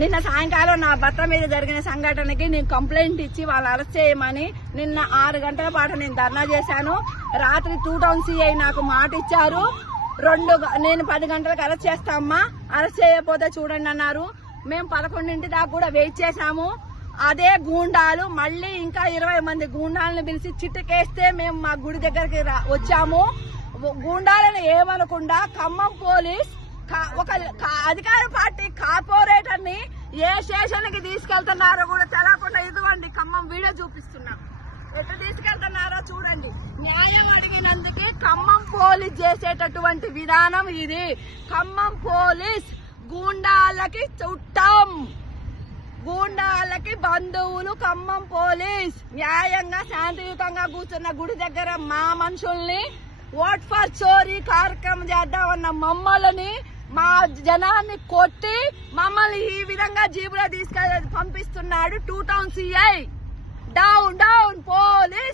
నిన్న సాయంకాలం నా భర్త మీద జరిగిన సంఘటనకి నేను కంప్లైంట్ ఇచ్చి వాళ్ళు అరెస్ట్ చేయమని నిన్న 6 గంటల పాటు నేను ధర్నా చేశాను. రాత్రి 2 టౌన్ సిఐ నాకు మాట ఇచ్చారు. నేను 10 గంటలకు అరెస్ట్ చేస్తామా, అరెస్ట్ చేయకపోతే చూడండి అన్నారు. మేము 11 దాకా కూడా వెయిట్ చేశాము. అదే గూండాలు మళ్ళీ ఇంకా 20 మంది గూండాలను పిలిచి చిట్టుకేస్తే మేము మా గుడి దగ్గరికి వచ్చాము. గూండాలను ఏమనకుండా ఖమ్మం పోలీస్ ఒక అధికార పార్టీ కార్పొరేటర్ ని ఏ స్టేషన్ కి తీసుకెళ్తున్నారో కూడా తెలవకుండా ఇదిగోండి ఖమ్మం వీడియో చూపిస్తున్నాం. ఎట్లా తీసుకెళ్తున్నారో చూడండి. న్యాయం అడిగినందుకే ఖమ్మం పోలీస్ చేసేటటువంటి విధానం ఇది. ఖమ్మం పోలీస్ గూండాలకి చుట్టం, గూండాలకి బంధువులు. ఖమ్మం పోలీస్ న్యాయంగా శాంతియుతంగా కూర్చున్న గుడి దగ్గర మా మనుషుల్ని ఓట్ ఫర్ చోరీ కార్యక్రమం చేద్దామన్న మమ్మల్ని, మా జనాన్ని కొట్టి మమ్మల్ని ఈ విధంగా జీబులో తీసుకెళ్ళి పంపిస్తున్నాడు 2 town CI. Down down police.